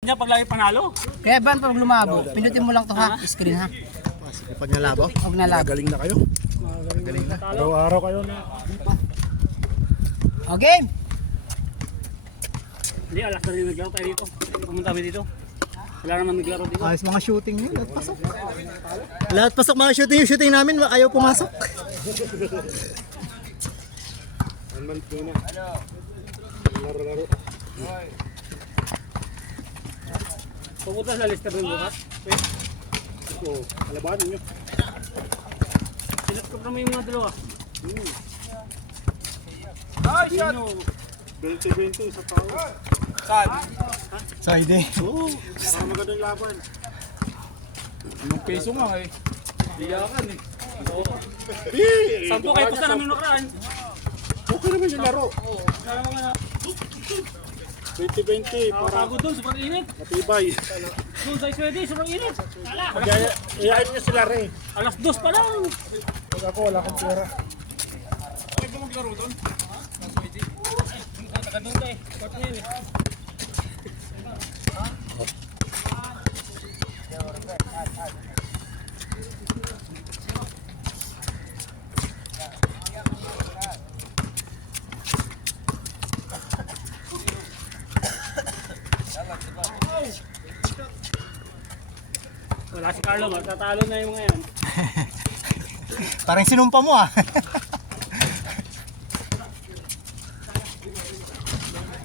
Niya pag lagi panalo. Kaya ban pag lumabo, pinutin mo lang to ha, screen ha. Pag nalabo? Pag nalabo. Galing na kayo. Galing na. Araw-araw kayo na. O game! Hindi, alas na rin naglaro tayo dito. Pumunta kami dito. Wala naman naglaro dito. Ayos mga shooting nyo. Lahat pasok. Lahat pasok mga shooting. Yung shooting namin ayaw pumasok. Pumunta sa Lister rin bukas. Oo, kalabahan nyo. Silat ko naman yung mga dalawa. Ay, shot! 20-20 sa tao. Saan? Sa ide. Oo, parang magandang laban. Yung peso nga eh. Biyakan eh. Sampo kayo pusta namin nakaraan. Okay naman yung laro. Oo, kaya mga 20-20 para pagod doon, sobrang init. matibay. Doon sa Swede, sobrang init. Iyain nyo sila rin. Alas 2 pa lang. Pag ako wala akong pera. Okay ba maglaro doon? Taga doon tayo. Court na yun eh. Wala si Carlo, matatalo na yung mga yan. Parang sinumpa mo ah.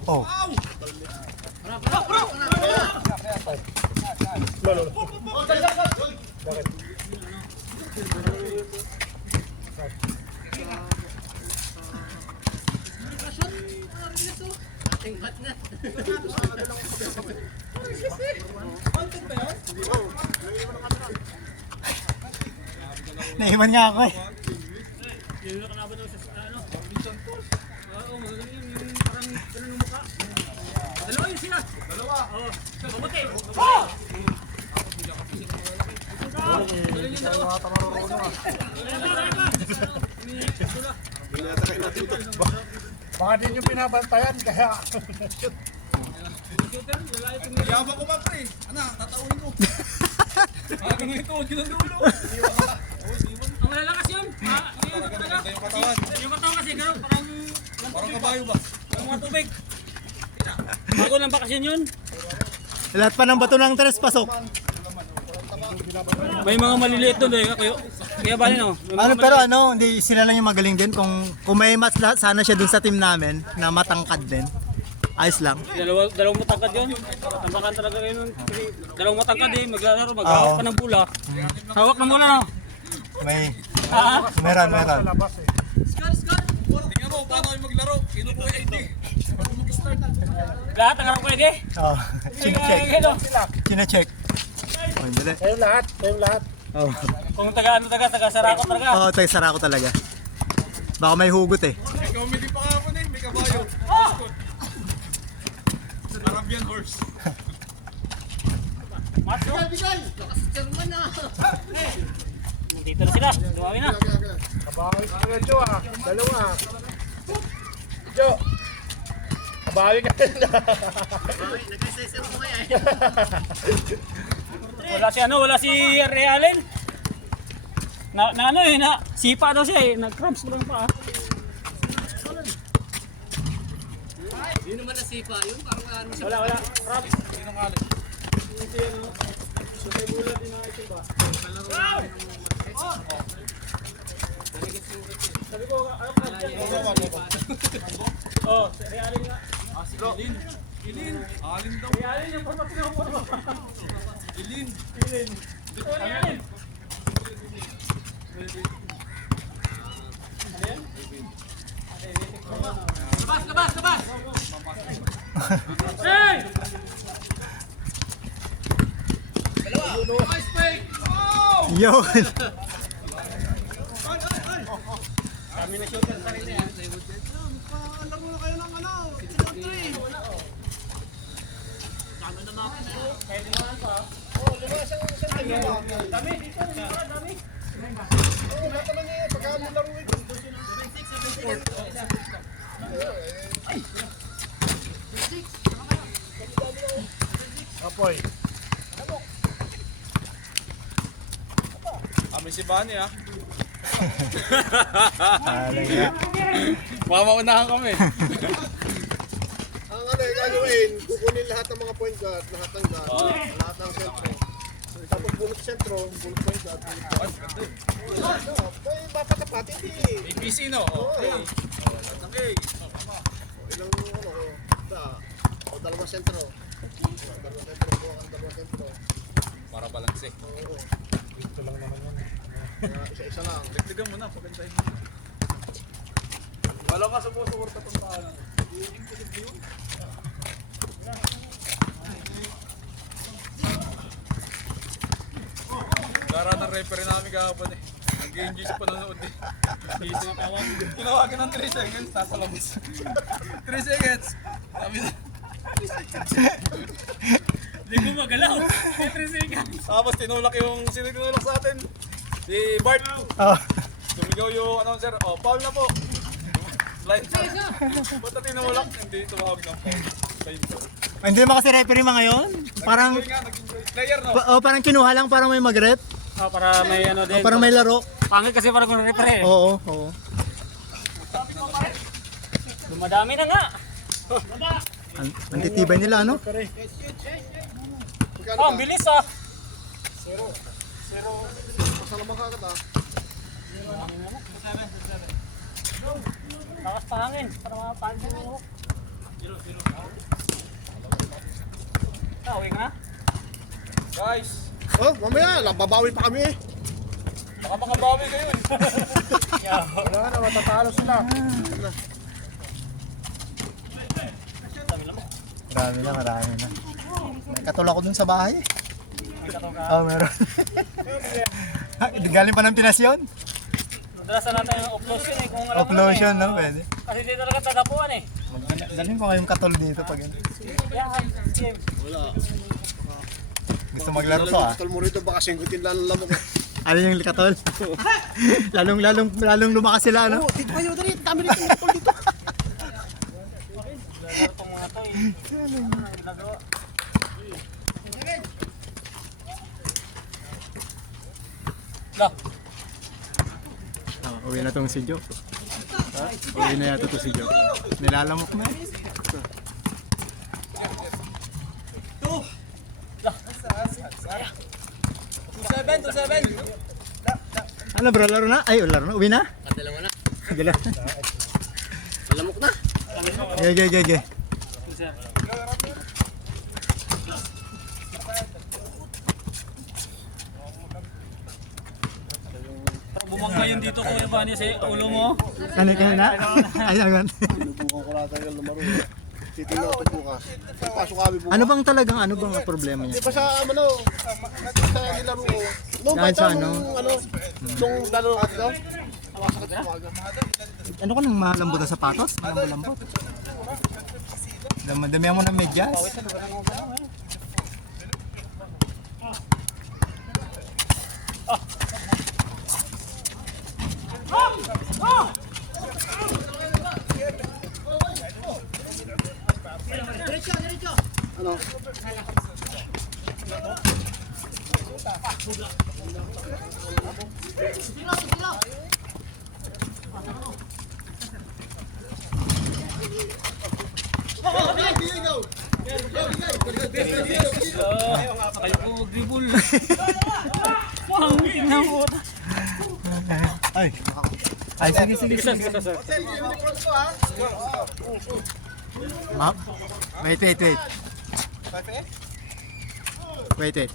Oh. Naiman nga ako eh. Yung nakalaban daw sa ano? Oo, magagaling yun. Yung parang ganun yung mukha. Dalawa yun sila. Dalawa? Oo. Mabuti. Baka din yung pinabantayan kaya Yabang ko ba pre? Ano, tataunin mo. Aking ito, ginudulo. Ang malalakas yun. Yung katawan. Yung katawan kasi gano'n Parang kabayo ba? parang mga tubig. Bago ng bakasyon yun. Lahat pa ng bato ng tres pasok. May mga maliliit doon eh. Kaya bali no. Ano pero ano, hindi sila lang yung magaling din. Kung may match sana siya dun sa team namin na matangkad din. Ayos lang. Dalawang matangkad yun. Tambakan talaga kayo nun. Dalawang matangkad eh. Maglalaro. Maghawak pa ng bola. Hawak ng bola no. May meron. labas eh. Tingnan mo, paano kayo maglaro? Sino po yung ID? Lahat ang harap pwede. Oh, chine-check. Chine-check. Oh, dali. Kayong lahat. Oh. Kung taga Sarako talaga. Oh, tayo sara ko talaga. Baka may hugot eh. May comedy pa kapon eh, may kabayo. Arabian horse. Macho. Dito na sila. Dumawi na. Kabawi ka na Jo ah. Dalawa. Jo. Kabawi ka na. Wala si Realen. Na ano eh, na sipa daw siya eh. Nag-cramps lang pa. Yun naman na sipa, yun parang ano siya. Wala. Cramps. Sinong alin? Sabi ko, ano oh, Realen nga. Ilin. Alin daw. Realen yung format na ako. Ilin. Realen. Labas! Hey! Yun. Kami na shooter sa rin yan. Pwede naman pa. Dami, dito, dami. Apoy. Kami si Bunny ah. Talaga. Mamaunahan kami. Ang ano yung gagawin, kukunin lahat ng mga point guard, lahat ng guard, lahat ng sentro. Tapos bullet sentro, bullet point guard, bullet point guard. May mapatapat, hindi. ABC no? Okay. Okay. Ilang ano, o dalawang sentro. Dalawang sentro, buwang ang dalawang sentro. Para balanse. Oo. Ito lang naman yun. Kaya isa-isa lang. Dagdagan mo na, pagandahin mo. Wala ka sa buso kurta pang paano. Gara ng referee namin kahapon eh. Nag-enjoy sa panonood eh. Tinawagan ng 3 seconds, nasa labas. 3 seconds. Sabi na. Hindi ko magalaw. 3 seconds. Tapos tinulak yung, sino tinulak sa atin? Si Bart. Oh. Sumigaw yung announcer, oh, foul na po. Line foul. Ba't na tinulak? Hindi tumawag ng foul. Line foul. Hindi ba kasi referee mga ngayon? Parang, Enjoy nga, nag-enjoy. Player no? parang kinuha lang para may mag-rep. Para may ano din. Parang may laro. Pangit kasi para kung repre. Oo, oo. Dumadami na nga. Ang titibay nila, ano? Oh, ang bilis ah. Pasalamang ka ka. Lakas pa hangin. Para mapangin mo. Uwi ka na? Guys, Oh, mamaya, babawi pa kami eh. baka makabawi kayo eh. Wala na, matatalo sila. Marami na. May katulad ko dun sa bahay. Oo, meron. Galing pa ng Pinas yun? Dalasan natin yung uplosion eh. Kung alam mo Uplosion, naman no? Pwede. eh. Kasi di talaga tadapuan eh. Dalhin ko kayong katol dito pag Yan, game. gusto maglaro to ah. Tol mo rito, baka singgutin lang ang lamok. Ano yung katol? lalong lumakas sila, ano? Dito kayo, dali. Dami dito. Tol dito. Lalaro itong mga to eh. Ginagawa. Lah, Uwi na tong si Joe. Uwi na yata to si Joe. Nilalamok na. Ano bro, laro na? Ay, laro na. Uwi na? Dalawa na. Gala. Malamok na. Ge. bumangga yun dito Kuya Bani sa ulo mo. Ano kayo na? Ay, agan. Bukan ko lang tayo lamaro. Titignan ko bukas. Pasok kami bukas. Ano bang talagang, ano bang problema niya? Di ba sa ano, sa nilaro ko. Nung Dahil sa bata, ano? nung laro ka dito, awasakit sa umaga. Ano ka nang malambot na sapatos? Malambot. Damihan mo ng medyas. Ano? Kayo po mag-dribble. Pangin na mo. Ay. Ay, sige. Ma'am? Wait. Wait.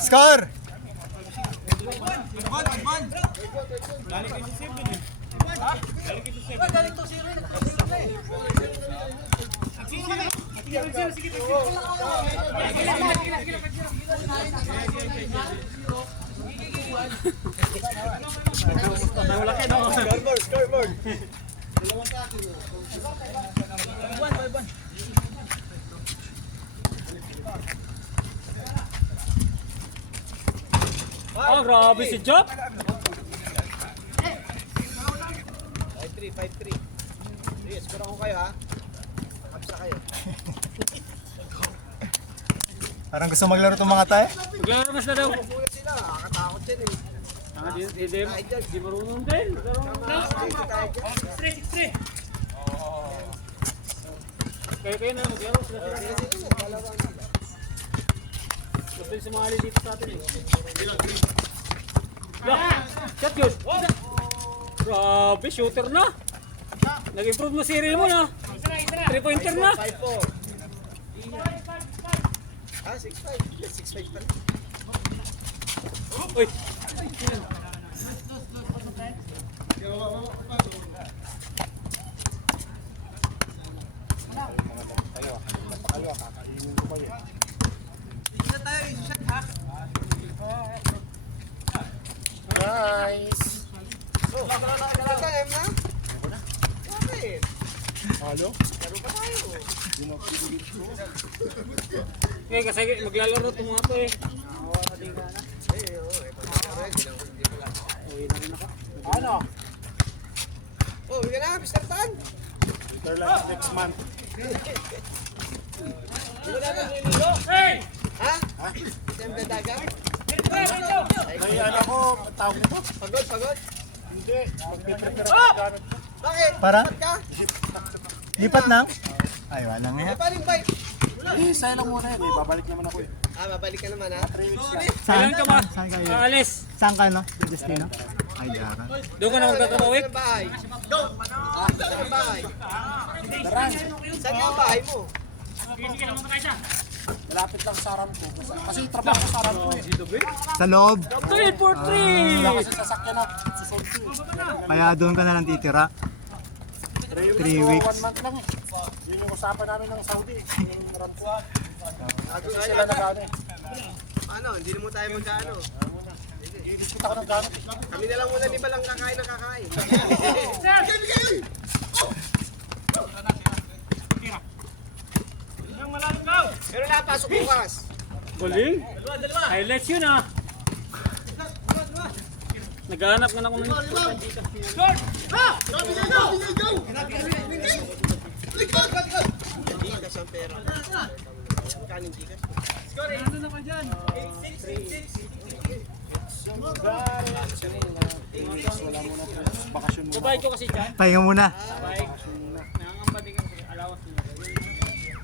Score! Ah, grabe si Jop. 5-3, 5-3. Sige, score ako kayo ha. Kapsa kayo. Parang gusto maglaro itong mga tayo. Maglaro mas na daw. Muna sila, nakakatakot yan eh. Ah, di marunong din. Kaya na, maglaro sila. Gusto yung sumali dito sa atin eh. Shot yun. Grabe, shooter na. Nag-improve mo si mo na. 3-pointer na. 5-4. Ah, 6-5. 6-5 pa rin. Uy. Ganda, M na? Bakit? Okay, kasi maglalaro itong mga to eh. Oh, hindi ka na, Mr. Tan. Hey! Ha? Siyempre daga? Ay, ano ko, tawag nito? Pagod, pagod. Hindi. Magpiprepare Oh! ako gamit. Bakit? Para? Ba't ka? Lipat na. Ay, wala nga. Eh, paano yung bike? Eh, sa'yo lang muna yun. Eh, babalik naman ako eh. Ah, babalik ka naman ha? 3 weeks lang. Kailan ka ba? Saan kayo? Aalis. Saan ka, no? Destino? Ay, diyakan. Doon ka na magtatrabaho eh. Saan ang bahay? Saan ang bahay? Saan ang bahay mo? Malapit lang sa Aramco. Kasi trabaho ko sa Aramco eh. Sa loob. 3 for 3! Wala kasi sasakyan ako. Susunod ko eh. Kaya doon ka na lang titira. 3 3 weeks. weeks. 1 month lang eh. Yun yung usapan namin ng Saudi. Yung Aramco. Kasi sila nag-ano eh. Ano, hindi na mo tayo magkano. Idispute ako ng gamit. Kami na lang muna, di ba lang kakain ng kakain? Pero napasok bukas. Galing. Highlights yun ah. Naghahanap nga ako ng Gikas ang pera. Kanin gikas. Wala muna po. Bakasyon muna. Sabay ko kasi dyan. Pahinga muna. Sabay. Nangangambali ka kasi alawas nila.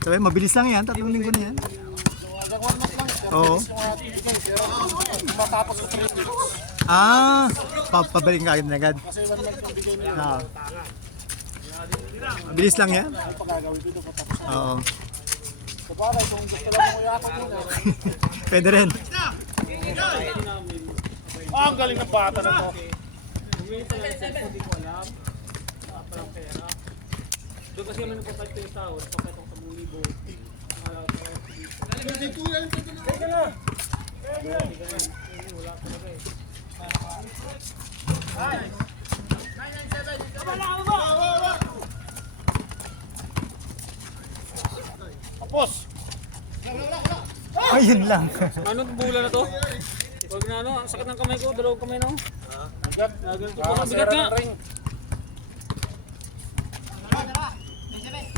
Sabi, mabilis lang yan. 3 linggo na yan. Hanggang 1 month lang. Oo. Yung mga bibigay. Pero matapos ko 3 weeks. Ah, pabalik ka agad. Kasi 1 month yung bigay nila. Ah. Mabilis lang yan. Ang pagagawin dito patapos na. Oo. Kapalay, kung gusto lang mo yakap muna. Pwede rin. Ah, ang galing ng bata na to. Bumili talaga sa cellphone, di ko alam. Wala pa lang pera. Doon kasi kami nagpapayat ko yung sahod. Papayat ako sa bulibo. Wala pa lang dito. Wala talaga eh. Tapos! Ayun lang. Ano itong bula na to? Huwag na ano, ang sakit ng kamay ko, dalawang kamay na. Agad. Ganito ko, mabigat nga.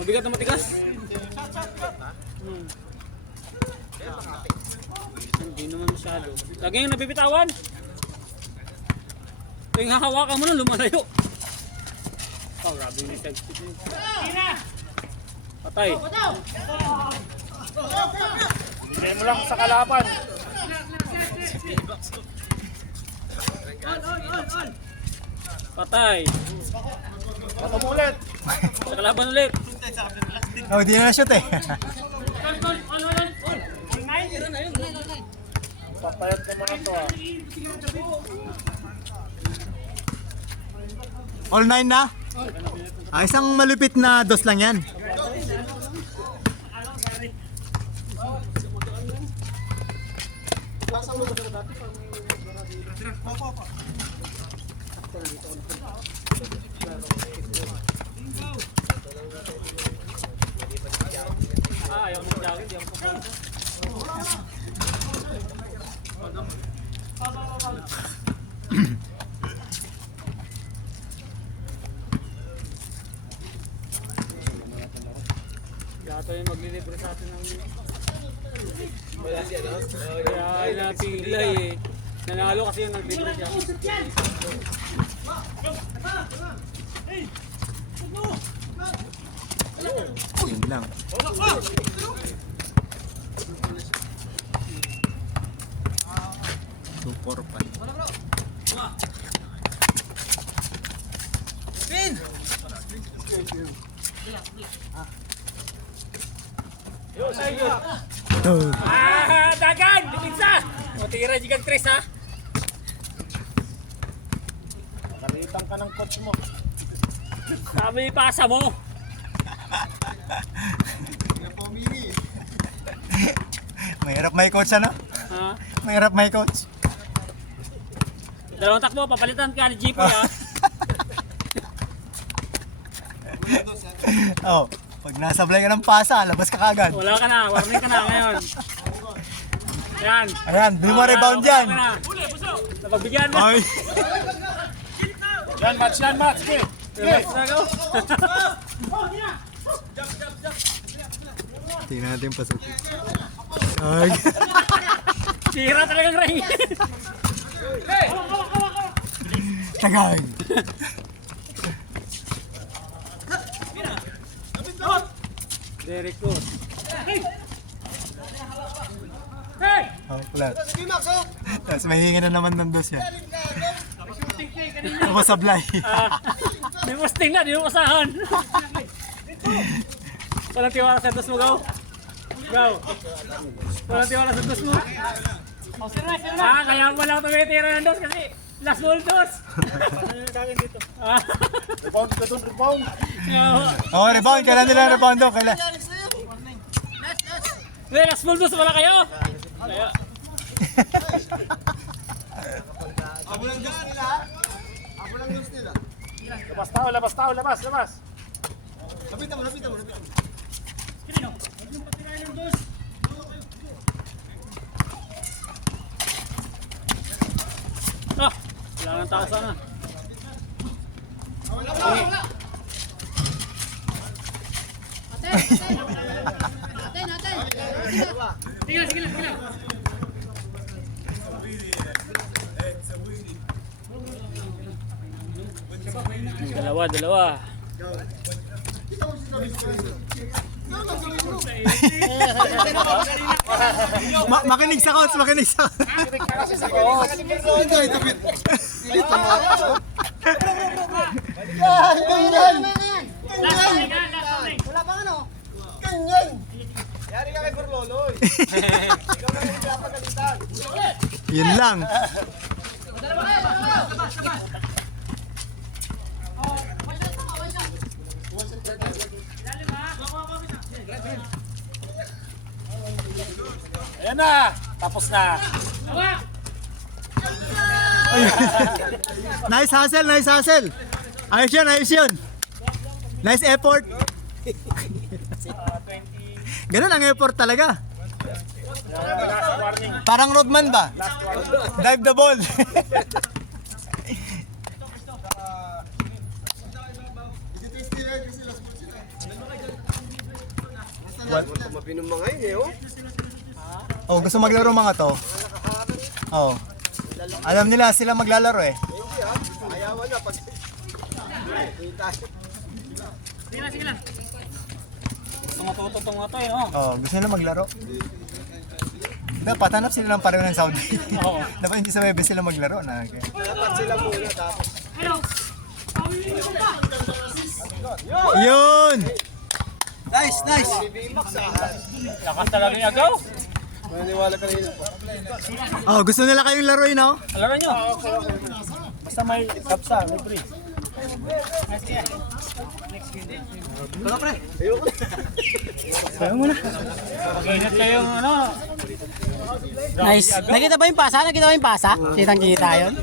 Mabigat na matigas. Hindi naman masyado. Lagi yung nabibitawan. Yung hahawakan mo na, lumalayo. Oh, grabe yung sensitive. Patay. Bigay mo lang sa kalaban. Patay. Matumulit. Sa kalaban ulit. Oh, di na na-shoot eh. Papayat naman na to ah. All 9 na? Ah, isang malupit na dos lang yan. Ayaw ng jogging, di ako pupunta. Gato yung maglilibre sa atin ng... Kaya napigilay eh. Nanalo kasi yung naglibre siya. Yun lang. Two, four, five. Dagan! Pinsa! O, tira jigang tres ha? Karitan ka ng coach mo. Sabi pasa mo. Mahirap may coach ano? Ha? Mahirap may coach. Dalawang takbo, papalitan ka ni Jipoy ha? Oh, pag nasablay ka ng pasa, labas ka kagad. Wala ka na, warning ka na ngayon. Yan. Ayan, di mo rebound yan. Napagbigyan mo. Ay, Yan, match. Okay. Relax na go. tingnan natin yung pasok. Ay, Tira talagang ring. tagay. Derek ko. Hey! Oh, flat. Tapos mahingi na naman ng dos yan. Tapos sablay. May posting na, di mo usahan. Walang tiwala sa dos mo, Gaw. Gaw. Walang tiwala sa dos mo. Kaya mo lang tumitira ng dos kasi last ball dos. Rebound ka doon, rebound. Oh, rebound. Kailan nila rebound doon? Kailan? Last ball dos, wala kayo. Kaya. Labas. Ah, kailangan tao sana. Sige lang. Dalawa. Makinig sa coach, makinig sa coach. Yun lang. Ayan na, tapos na. Nice hustle. Ayos yun. Nice effort. Ganun ang effort talaga. Parang Rodman ba? Dive the ball. Mapinong mga yun eh, oh. Oh, gusto maglaro mga to. Oh. Alam nila sila maglalaro eh. Ayawan na pag... Sige lang. Tumatutong nga to eh, no? Oh, gusto nila maglaro. Dapat hanap sila ng pareho ng Saudi. Oo. Dapat hindi sa Webes sila maglaro na. Okay. Dapat sila muna tapos. Yun! Nice. Lakas talaga niya, Gaw. Maniniwala ka rin po. Oh, gusto nila kayong laruin, oh. Alaro nyo. Basta may kapsa, may free. Mag-init kayong ano. Nice. Nakita ba yung pasa? Kitang-kita yun?